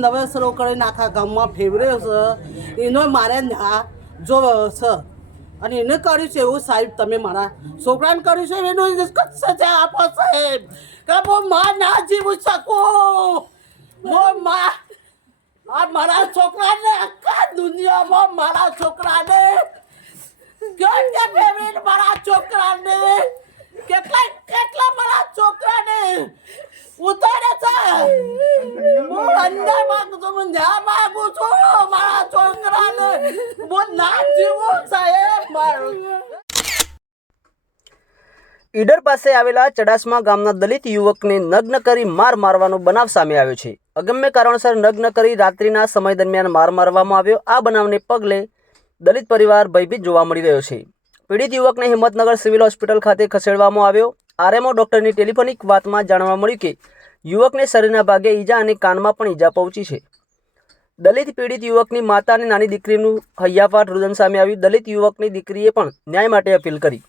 નવેસરો કરીને આખા ગામમાં ફેવર્યો છે. એનો મારે ના જોવો છે. અને એને કર્યું છે એવું સાહેબ તમે મારા છોકરાને કર્યું છે એનું સજા આપો સાહેબ. કે હું માં ના જીવું શકું. હું માં આ મારા છોકરાને આખા દુનિયામાં મારા છોકરાને. કેમ કે ફેવરેટ મારા છોકરાને. કેટલા કેટલા મારા છોકરાને ઉતારે છે? હું અંદર માંગુ છું, હું જ્યાં માંગુ છું, મારા છોકરાને હું ના જીવું, સાહેબ, મારું. ઈડર પાસે આવેલા ચડાસમા ગામના દલિત યુવકને નગ્ન કરી માર મારવાનો બનાવ સામે આવ્યો છે. અગમ્ય કારણસર નગ્ન કરી રાત્રિના સમય દરમિયાન માર મારવામાં આવ્યો. આ બનાવને પગલે દલિત પરિવાર ભયભીત જોવા મળી રહ્યો છે. પીડિત યુવકને હિંમતનગર સિવિલ હોસ્પિટલ ખાતે ખસેડવામાં આવ્યો. આરએમઓ ડોક્ટરની ટેલિફોનિક વાતમાં જાણવા મળ્યું કે, યુવકને શરીરના ભાગે ઈજા અને કાનમાં પણ ઈજા પહોંચી છે. દલિત પીડિત યુવકની માતા અને નાની દીકરીનું હૈયાફાટ રુદન સામે આવ્યું. દલિત યુવકની દીકરીએ પણ ન્યાય માટે અપીલ કરી.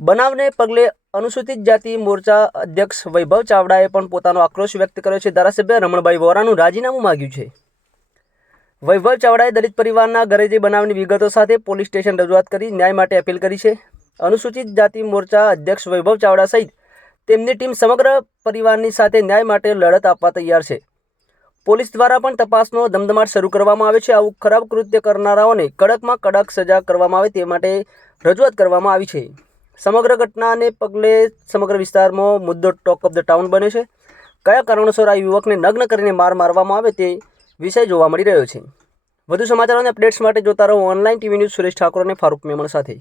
બનાવને પગલે અનુસૂચિત જાતિ મોરચા અધ્યક્ષ વૈભવ ચાવડાએ પણ પોતાનો આક્રોશ વ્યક્ત કર્યો છે. ધારાસભ્ય રમણભાઈ વોરાનું રાજીનામું માગ્યું છે. વૈભવ ચાવડાએ દલિત પરિવારના ઘરે જે બનાવની વિગતો સાથે પોલીસ સ્ટેશન રજૂઆત કરી ન્યાય માટે અપીલ કરી છે. અનુસૂચિત જાતિ મોરચા અધ્યક્ષ વૈભવ ચાવડા સહિત તેમની ટીમ સમગ્ર પરિવારની સાથે ન્યાય માટે લડત આપવા તૈયાર છે. પોલીસ દ્વારા પણ તપાસનો ધમધમાટ શરૂ કરવામાં આવે છે. આવું ખરાબ કૃત્ય કરનારાઓને કડકમાં કડક સજા કરવામાં આવે તે માટે રજૂઆત કરવામાં આવી છે. સમગ્ર ઘટનાને પગલે સમગ્ર વિસ્તારમાં મુદ્દો ટોક ઓફ ધ ટાઉન બને છે. કયા કારણોસર આ યુવકને નગ્ન કરીને માર મારવામાં આવે તે વિષય જોવા મળી રહ્યો છે. વધુ સમાચારો અને અપડેટ્સ માટે જોતા રહો online TV news Suresh Thakor અને ફારૂક મેમણ સાથે.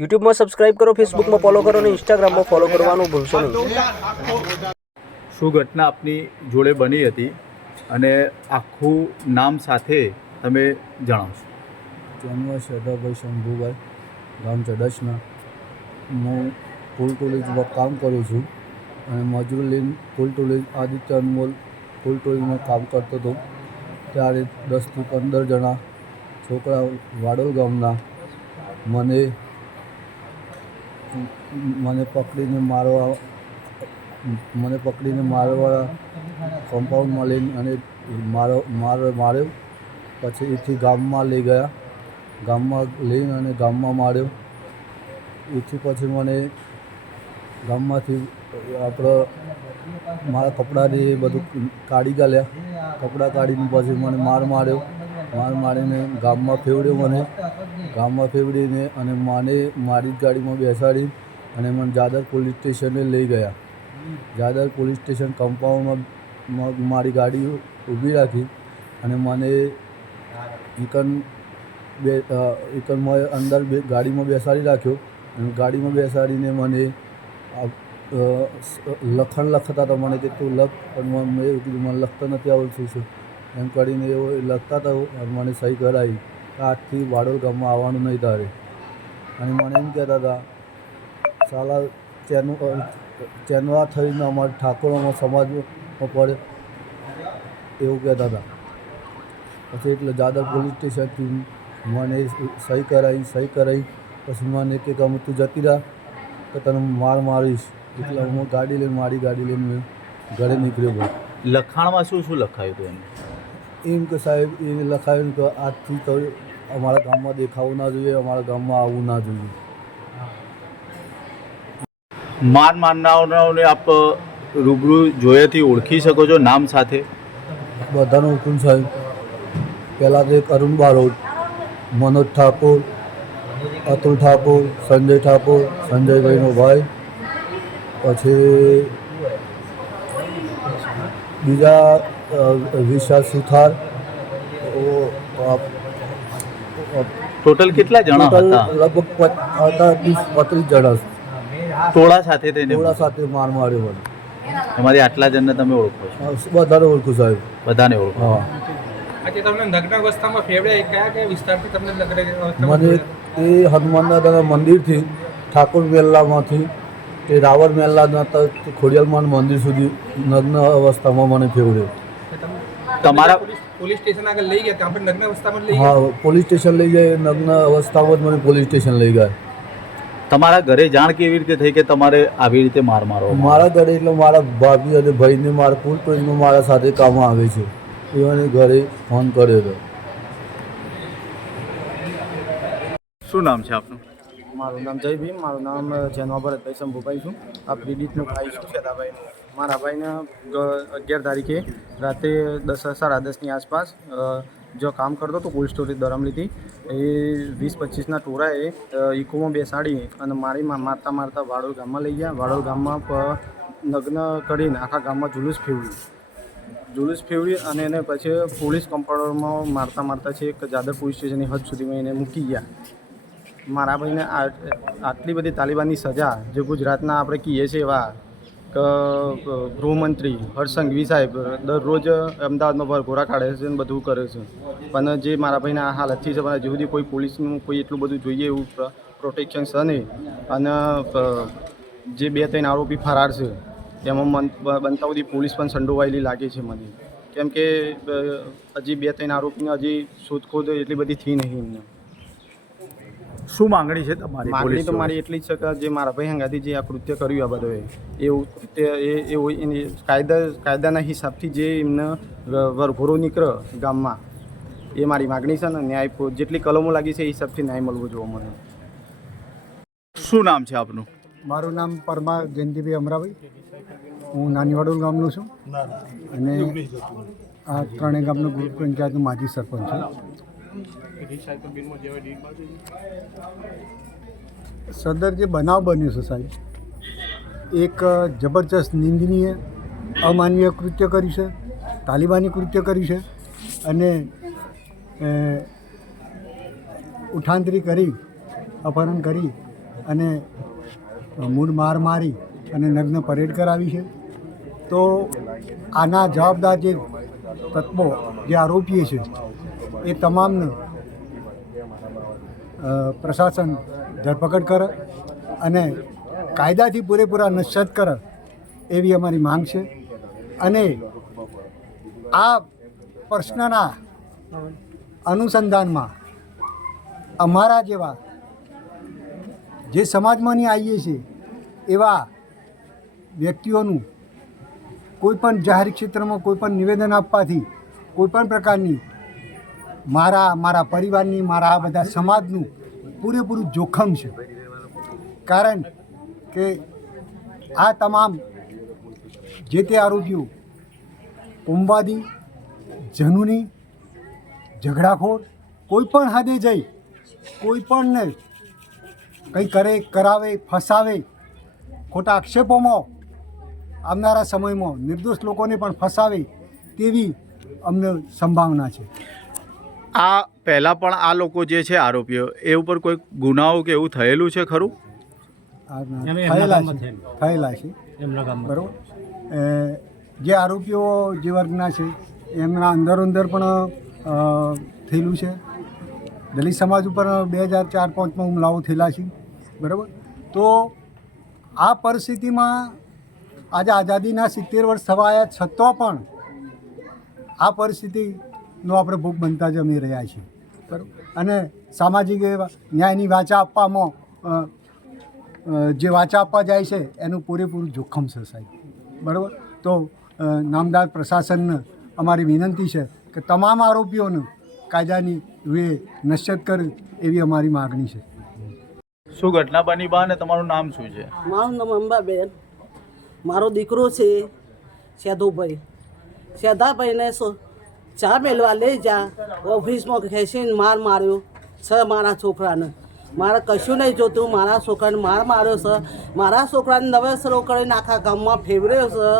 યુટ્યુબમાં સબસ્ક્રાઇબ કરો ફેસબુકમાં ફોલો કરો અને ઇન્સ્ટાગ્રામમાં ફોલો કરવાનું ભૂલશો નહીં. શું ઘટના આપની જોડે બની હતી અને આખું નામ સાથે તમે જણાવશો. જન્મ શ્રદ્ધાભાઈ શંભુભાઈ ગામ ચડસના. હું ફૂલ ટોલેજમાં કામ કરું છું અને મજૂર લઈને ફૂલ ટોલેજ આદિત્ય અનમોલ ફૂલ ટોલેજમાં કામ કરતો હતો. ત્યારે દસથી પંદર જણા છોકરા વાડોલ ગામના મને મને પકડીને મારવા, મને પકડીને મારવા કમ્પાઉન્ડમાં લઈને અને મારો, માર, માર્યો. પછી એથી ગામમાં લઈ ગયા. ગામમાં લઈને અને ગામમાં માર્યો. એથી પછી મને ગામમાંથી આપણો મારા કપડાને બધું કાઢી ગાલ્યા. કપડાં કાઢીને પછી મને માર માર્યો. માર મારીને ગામમાં ફેવડ્યો મને. ગામમાં ફેવડીને અને માને મારી જ ગાડીમાં બેસાડી અને મને જાદર પોલીસ સ્ટેશને લઈ ગયા. જાદર પોલીસ સ્ટેશન કમ્પાઉન્ડમાં મારી ગાડી ઊભી રાખી અને મને ઇકન બે અ, મેં અંદર બે ગાડીમાં બેસાડી રાખ્યો. અને ગાડીમાં બેસાડીને મને લખણ લખતા હતા મને કે લખ, પણ મેં એવું કીધું, મને લખતા નથી આવડતું છે એમ કરીને એવો લખતા હતા અને મને સહી કરાવી. કે આજથી વાડોલ ગામમાં આવવાનું નહીં તારે. અને મને એમ કહેતા હતા, સાલા, ચેનો ચેનવા થઈને અમારા ઠાકોરોમાં સમાજમાં પડે. એવું કહેતા હતા. પછી એટલે જાદવ પોલીસ સ્ટેશનથી મને સહી કરાવી સહી કરાવી. પછી મને કે કે અમે તું જતી રહ તો તને માર મારીશ. એટલે હું ગાડી લઈને મારી ગાડી લઈને ઘરે નીકળ્યો ભાઈ લખાણમાં શું શું લખાયું હતું એમ એમ કે સાહેબ એ લખાયું કે આજથી તો અમારા ગામમાં દેખાવું ના જોઈએ અમારા ગામમાં આવવું ના જોઈએ. માન મારનારાઓને આપ રૂબરૂ જોયાથી ઓળખી શકો છો નામ સાથે? બધાનો હુકુમ સાહેબ. પહેલાં તો એક અરુણ બારોટ મનોજ ઠાકોર અતુલ ઠાકોર સંજય ઠાકોર સંજયભાઈનો ભાઈ પછી બીજા વિશાલ સુથાર ટોટલ કેટલા જણા હતા? લગભગ હતા ત્રીસ બત્રીસ જણા. ટોળા સાથે થઈને ટોળા સાથે માર માર્યો હતો. તમારી આટલા જણને તમે ઓળખો છો? બધાને ઓળખું સાહેબ. બધાને ઓળખો હા. આજે તમને નગ્ન અવસ્થામાં ફેવડે કયા કયા વિસ્તારથી તમને નગ્ન મને એ હનુમાન દાદાના મંદિરથી ઠાકોર મેલ્લામાંથી તે રાવણ મેલ્લાના ત- ખોડિયાલમાન મંદિર સુધી નગ્ન અવસ્થામાં મને ફેવડ્યો તમારા પોલીસ સ્ટેશન આગળ લઈ ગયા ત્યાં પણ નગ્ન અવસ્થામાં લઈ હા પોલીસ સ્ટેશન લઈ જાય નગ્ન અવસ્થામાં જ મને પોલીસ સ્ટેશન લઈ ગયા. તમારા ઘરે જાણ કેવી રીતે થઈ કે તમારે આવી રીતે માર મારો મારા ઘરે એટલે મારા ભાભી અને ભાઈને મારા ટોઈમાં મારા સાથે કામ આવે છે. એવાને ઘરે ફોન કર્યો હતો. શું નામ છે આપનું? મારું નામ જય ભીમ, મારું નામ જેનવા ભરતભાઈ શંભુભાઈ છું. આ પીડિતનો ભાઈ છું શ્વેતાભાઈનો મારા ભાઈને અગિયાર તારીખે રાતે દસ, સાડા દસની આસપાસ જો કામ કરતો હતો કોલ્ડ સ્ટોરેજ દરમલીથી, એ વીસ પચીસના ટોળાએ ઇકોમાં બેસાડી અને મારી મારતા મારતા વાડોલ ગામમાં લઈ ગયા. વાડોલ ગામમાં નગ્ન કરીને આખા ગામમાં જુલુસ ફેવડ્યું જુલુસ ફેવડી અને એને પછી પોલીસ કમ્પાઉન્ડરમાં મારતા મારતા છે એક જાદર પોલીસ સ્ટેશનની હદ સુધીમાં એને મૂકી ગયા. મારા ભાઈને આટલી બધી તાલિબાનની સજા જે ગુજરાતના આપણે કહીએ છીએ એવા કે ગૃહમંત્રી હર્ષ સાહેબ દરરોજ અમદાવાદમાં ભર ઘોરા કાઢે છે અને બધું કરે છે. પણ જે મારા ભાઈને આ હાલતથી છે, પણ હજુ સુધી કોઈ પોલીસનું કોઈ એટલું બધું જોઈએ એવું પ્રોટેક્શન છે નહીં. અને જે બે ત્રણ આરોપી ફરાર છે મન બનતા સુધી પોલીસ પણ સંડોવાયેલી લાગે છે મને. કેમ કે હજી બે ત્રણ આરોપીને હજી શોધખોળ એટલી બધી થઈ નહીં એમને. શું માંગણી છે તમારી માંગણી તો મારી એટલી જ છે કે જે મારા ભાઈ હંગાથી જે આ કૃત્ય કર્યું આ બધું એવું કૃત્ય એ એની કાયદા કાયદાના હિસાબથી જે એમને વરઘોરો નીકળે ગામમાં એ મારી માગણી છે ને ન્યાય જેટલી કલમો લાગી છે એ હિસાબથી ન્યાય મળવો જોવા મને શું નામ છે આપનું? મારું નામ પરમા જયંતિભાઈ અમરાભાઈ. હું નાનીવાડુ ગામનું ગામનો છું અને આ ત્રણેય ગામનો ગ્રુપ પંચાયતનો માજી સરપંચ છું. સદર જે બનાવ બન્યો છે સાહેબ, એક જબરજસ્ત નિંદનીય, અમાનવીય કૃત્ય કર્યું છે, તાલિબાની કૃત્ય કર્યું છે અને ઉઠાંતરી કરી, અપહરણ કરી અને મૂળ માર મારી અને નગ્ન પરેડ કરાવી છે. તો આના જવાબદાર જે તત્વો, જે આરોપીએ છે, એ તમામને પ્રશાસન ધરપકડ કરે અને કાયદાથી પૂરેપૂરા નશ્યત કરે એવી અમારી માંગ છે. અને આ પ્રશ્નના અનુસંધાનમાં અમારા જેવા જે સમાજમાંની આવીએ છીએ એવા વ્યક્તિઓનું કોઈપણ જાહેર ક્ષેત્રમાં કોઈ પણ નિવેદન આપવાથી કોઈપણ પ્રકારની મારા મારા પરિવારની, મારા આ બધા સમાજનું પૂરેપૂરું જોખમ છે. કારણ કે આ તમામ જે તે આરોપીઓ કોમવાદી જનુની, ઝઘડાખોર, કોઈ પણ હદે જઈ, કોઈ પણને કંઈ કરે, કરાવે, ફસાવે, ખોટા આક્ષેપોમાં આવનારા સમયમાં, નિર્દોષ લોકોને પણ ફસાવે તેવી અમને સંભાવના છે. આ પહેલાં પણ આ લોકો જે છે આરોપીઓ એ ઉપર કોઈ ગુનાઓ કે એવું થયેલું છે ખરું? થયેલા છે. થયેલા. છે. બરાબર? જે આરોપીઓ જે વર્ગના છે એમના અંદરો અંદર પણ થયેલું છે. દલિત સમાજ ઉપર બે હજાર ચાર પાંચમાં હુમલાઓ થયેલા છે. બરાબર? તો આ પરિસ્થિતિમાં આજે આઝાદીના સિત્તેર વર્ષ થવાયા છતાં પણ આ પરિસ્થિતિનો આપણે ભોગ બનતા જ અમે રહ્યા છીએ. બરાબર. અને સામાજિક એવા ન્યાયની વાચા આપવામાં જે વાચા આપવા જાય છે એનું પૂરેપૂરું જોખમ છે સાહેબ. બરાબર? તો નામદાર પ્રશાસનને અમારી વિનંતી છે કે તમામ આરોપીઓને કાયદાની વે નશ્યત કરે એવી અમારી માગણી છે. શું ઘટના બની બા અને તમારું નામ શું છે? મારું નામ અંબાબેન. મારો દીકરો છે સેધુભાઈ. સેધાભાઈને સો ચા મેળવા લઈ જા. ઓફિસમાં ખેંચીને માર માર્યો. છે મારા છોકરાને. મારે કશું નહીં જોતું. મારા છોકરાને માર માર્યો છે. મારા છોકરાને નવેસરો કરીને આખા ગામમાં ફેવર્યો છે.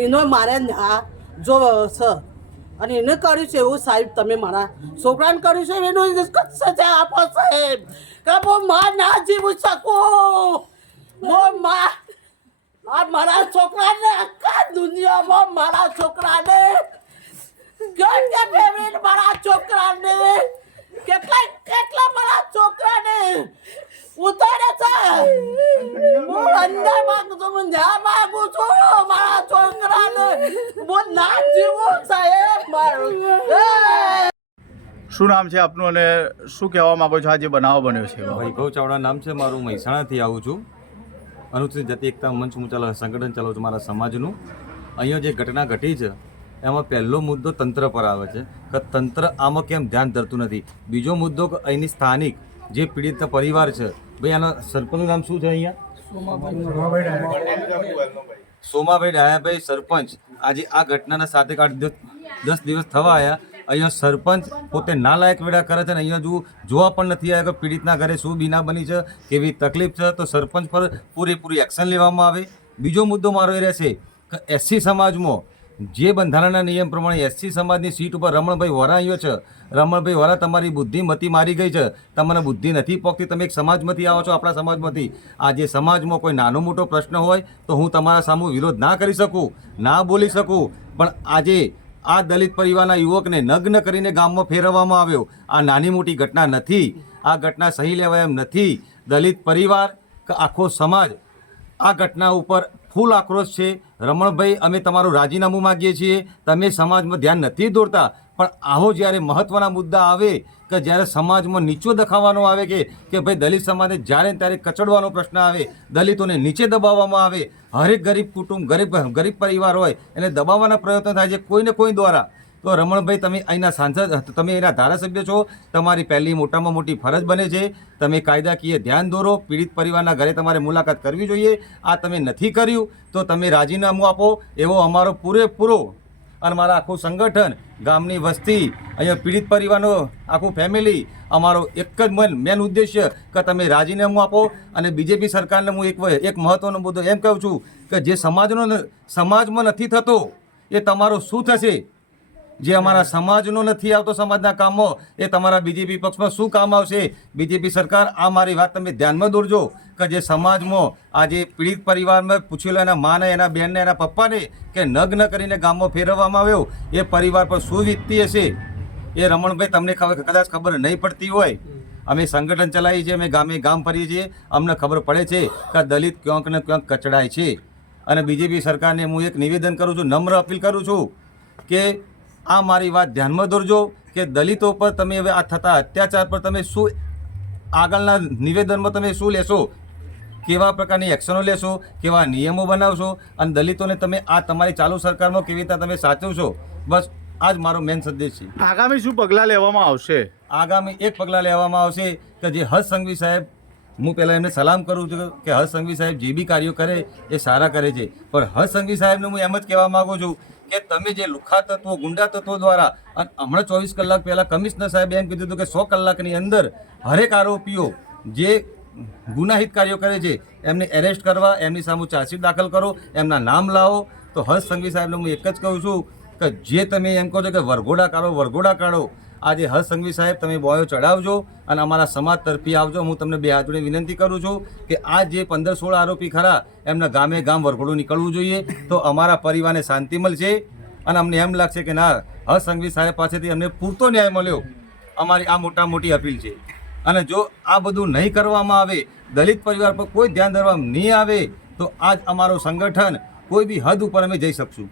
એનો મારે આ જો છે. અને એને કર્યું છે એવું સાહેબ તમે મારા છોકરાને કર્યું છે એનું સજા આપો સાહેબ. કે હું માં ના જીવું શકું. હું માં મારા છોકરાને આખા દુનિયામાં મારા છોકરાને કેટલા ફેવરેટ મારા છોકરાને? કેટલા કેટલા મારા છોકરાને? ઉતારે છે હું અંદર માંગુ છું હું જ્યાં માંગુ છું મારા છોકરાને. હું ના જીવું સાહેબ મારું. શું નામ છે આપનું અને શું કહેવા માંગો છો? આ જે બનાવ બન્યો છે? વૈભવ ચાવડા નામ છે મારું મહેસાણાથી આવું છું. અનુસૂચિત જાતિ એકતા મંચ હું ચાલો સંગઠન ચલાવું છું મારા સમાજનું. અહીંયા જે ઘટના ઘટી છે એમાં પહેલો મુદ્દો તંત્ર પર આવે છે. કે તંત્ર આમાં કેમ ધ્યાન ધરતું નથી? બીજો મુદ્દો કે અહીંની સ્થાનિક જે પીડિત પરિવાર છે ભાઈ આના સરપંચનું નામ શું છે અહીંયા? સોમાભાઈ ડાયાભાઈ સરપંચ. આજે આ ઘટનાના સાથે આઠ દસ દિવસ થવા આવ્યા અહીંયા સરપંચ પોતે નાલાયક વેડા કરે છે ને અહીંયા જો જોવા પણ નથી આવ્યા કે પીડિતના ઘરે શું બીના બની છે કેવી તકલીફ છે. તો સરપંચ પર પૂરેપૂરી એક્શન લેવામાં આવે. બીજો મુદ્દો મારો એ રહેશે કે એસસી સમાજમાં જે બંધારણના નિયમ પ્રમાણે એસસી સમાજની સીટ ઉપર રમણભાઈ વોરા આવ્યો છે, રમણભાઈ વોરા, તમારી બુદ્ધિમતી મારી ગઈ છે. તમને બુદ્ધિ નથી પોકતી, તમે એક સમાજમાંથી આવો છો આપણા સમાજમાંથી. આજે સમાજમાં કોઈ નાનો મોટો પ્રશ્ન હોય તો હું તમારા સામે વિરોધ ના કરી શકું, ના બોલી શકું. પણ આજે આ દલિત પરિવારના યુવકને નગ્ન કરીને ગામમાં ફેરવવામાં આવ્યો. આ નાની મોટી ઘટના નથી, આ ઘટના સહી લેવાય એમ નથી. દલિત પરિવાર કે આખો સમાજ આ ઘટના ઉપર ફૂલ આક્રોશ છે. રમણભાઈ, અમે તમારું રાજીનામું માગીએ છીએ. તમે સમાજમાં ધ્યાન નથી દોરતા. પણ આવો જ્યારે મહત્ત્વના મુદ્દા આવે કે જ્યારે સમાજમાં નીચો દખાવાનો આવે કે કે ભાઈ દલિત સમાજને જ્યારે ત્યારે કચડવાનો પ્રશ્ન આવે, દલિતોને નીચે દબાવવામાં આવે. હરેક ગરીબ કુટુંબ, ગરીબ ગરીબ પરિવાર હોય, એને દબાવવાના પ્રયત્નો થાય છે કોઈને કોઈ દ્વારા. તો રમણભાઈ, તમે અહીંના સાંસદ તમે એના ધારાસભ્ય છો. તમારી પહેલી મોટામાં મોટી ફરજ બને છે. તમે કાયદાકીય ધ્યાન દોરો. પીડિત પરિવારના ઘરે તમારે મુલાકાત કરવી જોઈએ. આ તમે નથી કર્યું, તો તમે રાજીનામું આપો. એવો અમારો પૂરેપૂરો અને મારા આખું સંગઠન, ગામની વસ્તી, અહીંયા પીડિત પરિવારનો આખું ફેમિલી અમારો એક જ મન મેન ઉદ્દેશ્ય કે તમે રાજીનામું આપો. અને બીજેપી સરકારને હું એક એક મહત્ત્વનો મુદ્દો એમ કહું છું કે જે સમાજનો સમાજમાં નથી થતો, એ તમારો શું થશે? જે અમારા સમાજનો નથી આવતો સમાજના કામો, એ તમારા બીજેપી પક્ષમાં શું કામ આવશે? બીજેપી સરકાર આ મારી વાત તમે ધ્યાનમાં દોરજો કે જે સમાજમાં આજે પીડિત પરિવારમાં પૂછેલો એના માને, એના બહેનને એના પપ્પાને કે નગ્ન કરીને ગામમાં ફેરવવામાં આવ્યો, એ પરિવાર પર શું વીતતી હશે? એ રમણભાઈ, તમને ખબર કદાચ ખબર નહીં પડતી હોય. અમે સંગઠન ચલાવીએ છીએ, અમે ગામે ગામ ફરીએ છીએ. અમને ખબર પડે છે કે દલિત ક્યાંક ને ક્યાંક કચડાય છે. અને બીજેપી સરકારને હું એક નિવેદન કરું છું, નમ્ર અપીલ કરું છું કે આ મારી વાત ધ્યાનમાં દોરજો કે દલિતો પર તમે હવે આ થતા અત્યાચાર પર તમે શું આગળના નિવેદનમાં તમે શું લેશો? કેવા પ્રકારની એક્શનો લેશો? કેવા નિયમો બનાવશો? અને દલિતોને તમે આ તમારી ચાલુ સરકારમાં કેવી રીતે તમે સાચવશો? બસ આ જ મારો મેન સંદેશ છે. આગામી શું પગલાં લેવામાં આવશે? આગામી એક પગલાં લેવામાં આવશે કે જે હર્ષ સંઘવી સાહેબ હું પહેલાં એમને સલામ કરું છું કે હર્ષ સંઘવી સાહેબ જે બી કાર્યો કરે એ સારા કરે છે. પણ હર્ષ સંઘવી સાહેબને હું એમ જ કહેવા માગું છું કે તમે જે લુખા તત્વો, ગુંડા તત્વો દ્વારા, અને હમણાં ચોવીસ કલાક પહેલાં કમિશનર સાહેબે એમ કીધું હતું કે સો કલાકની અંદર હરેક આરોપીઓ જે ગુનાહિત કાર્યો કરે છે, એમને એરેસ્ટ કરવા, એમની સામે ચાર્જશીટ દાખલ કરો, એમના નામ લાવો. તો હર્ષ સંઘવી સાહેબને હું એક જ કહું છું કે જે તમે એમ કહો છો કે વરઘોડા કાઢો વરઘોડા કાઢો આજે હર્ષ સંઘવી સાહેબ, તમે બોયો ચડાવજો અને અમારા સમાજ તરફી આવજો. હું તમને બે હાથ જોડે વિનંતી કરું છું કે આ જે પંદર સોળ આરોપી ખરા, એમના ગામે ગામ વરઘોડું નીકળવું જોઈએ તો અમારા પરિવારને શાંતિ મળશે અને અમને એમ લાગશે કે ના હર્ષ સંઘવી સાહેબ પાસેથી અમને પૂરતો ન્યાય મળ્યો. અમારી આ મોટા મોટી અપીલ છે. અને જો આ બધું નહીં કરવામાં આવે, દલિત પરિવાર પર કોઈ ધ્યાન ધરવા નહીં આવે, તો આજ અમારું સંગઠન કોઈ બી હદ ઉપર અમે જઈ શકશું.